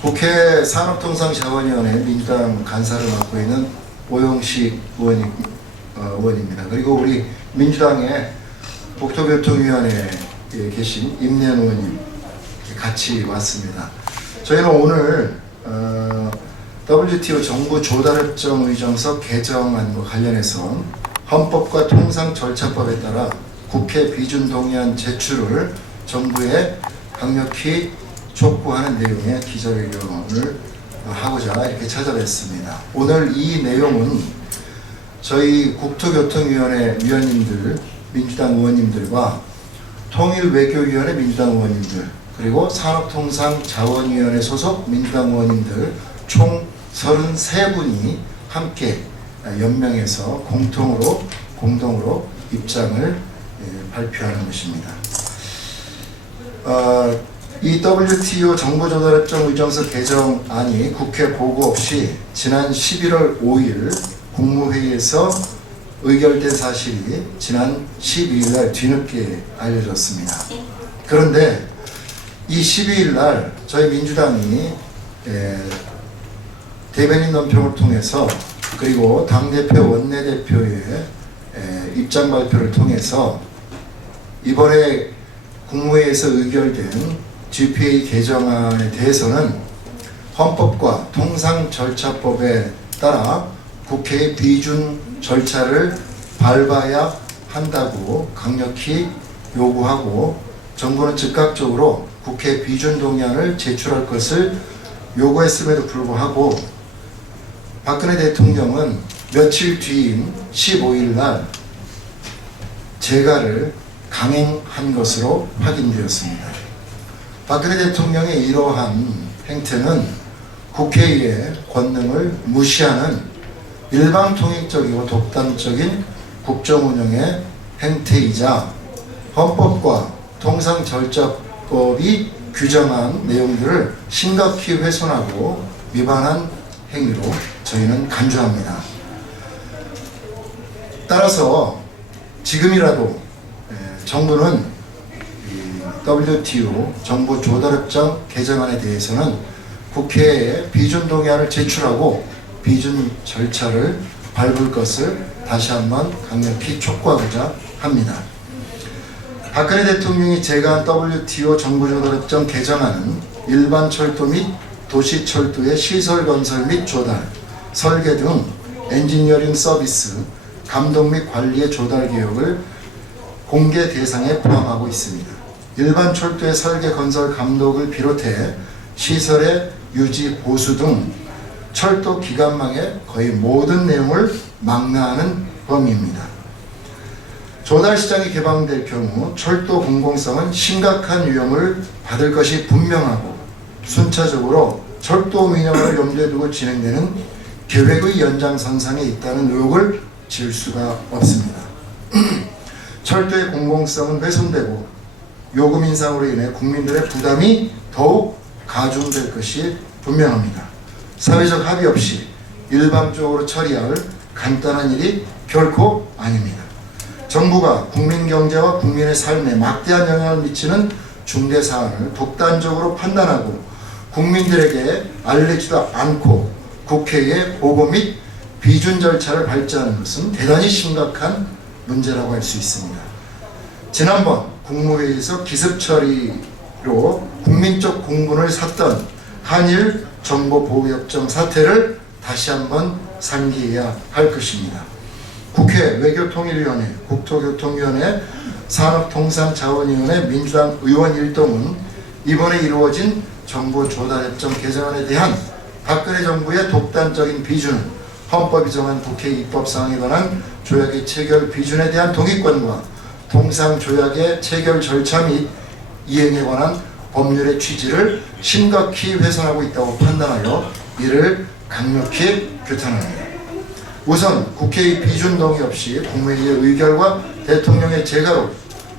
국회 산업통상자원위원회 민주당 간사를 맡고 있는 오영식 의원입니다. 그리고 우리 민주당의 국토교통위원회에 계신 임내현 의원님 같이 왔습니다. 저희는 오늘 WTO 정부 조달협정 의정서 개정안과 관련해서 헌법과 통상절차법에 따라 국회 비준 동의안 제출을 정부에 강력히 촉구하는 내용의 기자회견을 하고자 이렇게 찾아뵙습니다. 오늘 이 내용은 저희 국토교통위원회 위원님들, 민주당 의원님들과 통일외교위원회 민주당 의원님들, 그리고 산업통상자원위원회 소속 민주당 의원님들 총 33분이 함께 연명해서 공동으로 입장을 발표하는 것입니다. 이 WTO 정부조달협정 의정서 개정안이 국회 보고 없이 지난 11월 5일 국무회의에서 의결된 사실이 지난 12일 날 뒤늦게 알려졌습니다. 그런데 이 12일 날 저희 민주당이 대변인 논평을 통해서 그리고 당대표 원내대표의 입장 발표를 통해서 이번에 국무회의에서 의결된 GPA 개정안에 대해서는 헌법과 통상절차법에 따라 국회의 비준 절차를 밟아야 한다고 강력히 요구하고 정부는 즉각적으로 국회 비준 동의안을 제출할 것을 요구했음에도 불구하고 박근혜 대통령은 며칠 뒤인 15일 날 재가를 강행한 것으로 확인되었습니다. 박근혜 대통령의 이러한 행태는 국회의 권능을 무시하는 일방통행적이고 독단적인 국정운영의 행태이자 헌법과 통상절차법이 규정한 내용들을 심각히 훼손하고 위반한 행위로 저희는 간주합니다. 따라서 지금이라도 정부는 WTO 정부 조달협정 개정안에 대해서는 국회에 비준 동의안을 제출하고 비준 절차를 밟을 것을 다시 한번 강력히 촉구하고자 합니다. 박근혜 대통령이 제거한 WTO 정부 조달협정 개정안은 일반 철도 및 도시철도의 시설 건설 및 조달, 설계 등 엔지니어링 서비스, 감독 및 관리의 조달 개혁을 공개 대상에 포함하고 있습니다. 일반 철도의 설계 건설 감독을 비롯해 시설의 유지 보수 등 철도 기관망의 거의 모든 내용을 망라하는 범위입니다. 조달 시장이 개방될 경우 철도 공공성은 심각한 위험을 받을 것이 분명하고 순차적으로 철도 민영화를 염두에 두고 진행되는 계획의 연장선상에 있다는 의혹을 지을 수가 없습니다. 철도의 공공성은 훼손되고 요금 인상으로 인해 국민들의 부담이 더욱 가중될 것이 분명합니다. 사회적 합의 없이 일방적으로 처리할 간단한 일이 결코 아닙니다. 정부가 국민 경제와 국민의 삶에 막대한 영향을 미치는 중대 사안을 독단적으로 판단하고 국민들에게 알리지도 않고 국회에 보고 및 비준 절차를 밟자는 것은 대단히 심각한 문제라고 할 수 있습니다. 지난번 국무회의에서 기습처리로 국민적 공분을 샀던 한일 정보보호협정 사태를 다시 한번 상기해야 할 것입니다. 국회 외교통일위원회, 국토교통위원회, 산업통상자원위원회 민주당 의원 일동은 이번에 이루어진 정부 조달협정 개정안에 대한 박근혜 정부의 독단적인 비준은 헌법이 정한 국회 입법사항에 관한 조약의 체결 비준에 대한 동의권과 통상조약의 체결 절차 및 이행에 관한 법률의 취지를 심각히 훼손하고 있다고 판단하여 이를 강력히 규탄합니다. 우선 국회의 비준 동의 없이 국무회의의 의결과 대통령의 재가로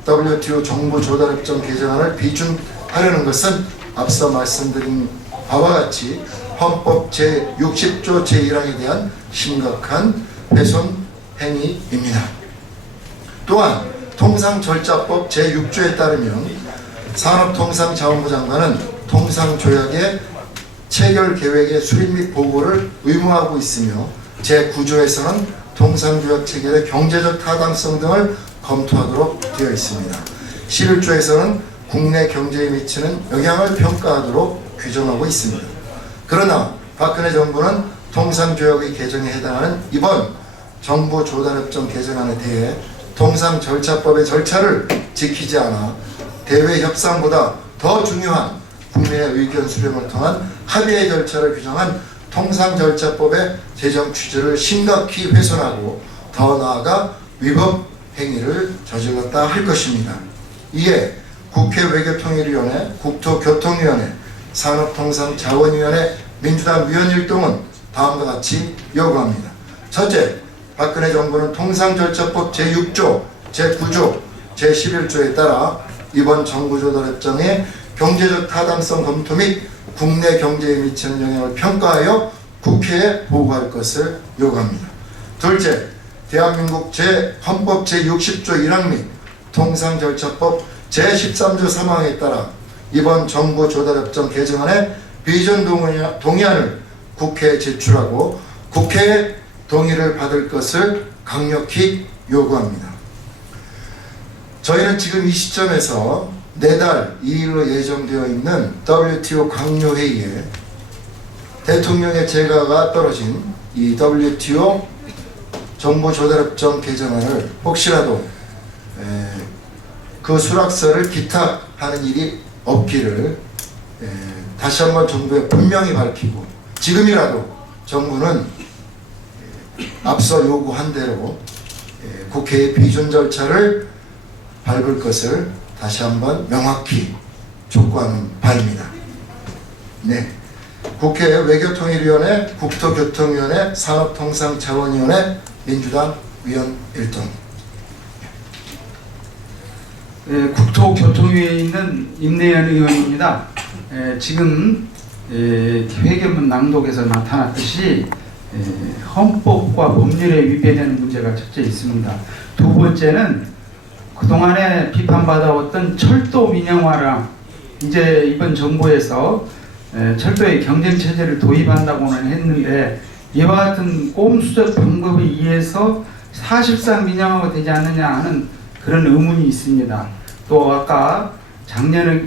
WTO 정부 조달협정 개정안을 비준하려는 것은 앞서 말씀드린 바와 같이 헌법 제60조 제1항에 대한 심각한 훼손 행위입니다. 또한 통상절차법 제6조에 따르면 산업통상자원부 장관은 통상조약의 체결 계획의 수립 및 보고를 의무하고 있으며 제9조에서는 통상교역 체결의 경제적 타당성 등을 검토하도록 되어 있습니다. 11조에서는 국내 경제에 미치는 영향을 평가하도록 규정하고 있습니다. 그러나 박근혜 정부는 통상교역의 개정에 해당하는 이번 정부 조달협정 개정안에 대해 통상절차법의 절차를 지키지 않아 대외 협상보다 더 중요한 국민의 의견 수렴을 통한 합의의 절차를 규정한 통상절차법의 제정 취지를 심각히 훼손하고 더 나아가 위법 행위를 저질렀다 할 것입니다. 이에 국회 외교통일위원회, 국토교통위원회, 산업통상자원위원회, 민주당 위원일동은 다음과 같이 요구합니다. 첫째, 박근혜 정부는 통상절차법 제6조, 제9조, 제11조에 따라 이번 정부조달협정의 경제적 타당성 검토 및 국내 경제에 미치는 영향을 평가하여 국회에 보고할 것을 요구합니다. 둘째, 대한민국 헌법 제60조 1항 및 통상절차법 제13조 3항에 따라 이번 정부조달협정 개정안의 비준 동의안을 국회에 제출하고 국회의 동의를 받을 것을 강력히 요구합니다. 저희는 지금 이 시점에서 내달 2일로 예정되어 있는 WTO 강요회의에 대통령의 재가가 떨어진 이 WTO 정부조달협정 개정안을 혹시라도 그 수락서를 기탁하는 일이 없기를 다시 한번 정부에 분명히 밝히고, 지금이라도 정부는 앞서 요구한 대로 국회의 비준 절차를 밟을 것을 다시 한번 명확히 촉구하는 바입니다. 네, 국회 외교통일위원회, 국토교통위원회, 산업통상자원위원회, 민주당 위원 1동. 국토교통위에 있는 임내연 의원입니다. 지금 회계문 낭독에서 나타났듯이 헌법과 법률에 위배되는 문제가 첫째 있습니다. 두 번째는 그동안에 비판받아왔던 철도 민영화랑 이제 이번 정부에서 철도의 경쟁체제를 도입한다고는 했는데, 이와 같은 꼼수적 방법에 의해서 사실상 민영화가 되지 않느냐 하는 그런 의문이 있습니다. 또 아까 작년에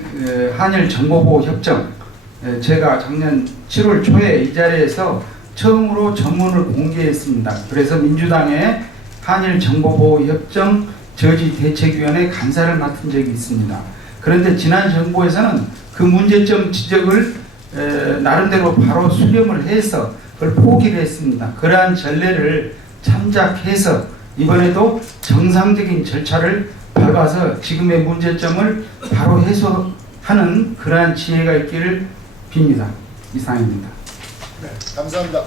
한일 정보보호 협정, 제가 작년 7월 초에 이 자리에서 처음으로 전문을 공개했습니다. 그래서 민주당의 한일 정보보호 협정 저지대책위원회 간사를 맡은 적이 있습니다. 그런데 지난 정부에서는 그 문제점 지적을 나름대로 바로 수렴을 해서 그걸 포기를 했습니다. 그러한 전례를 참작해서 이번에도 정상적인 절차를 밟아서 지금의 문제점을 바로 해소하는 그러한 지혜가 있기를 빕니다. 이상입니다. 네, 감사합니다.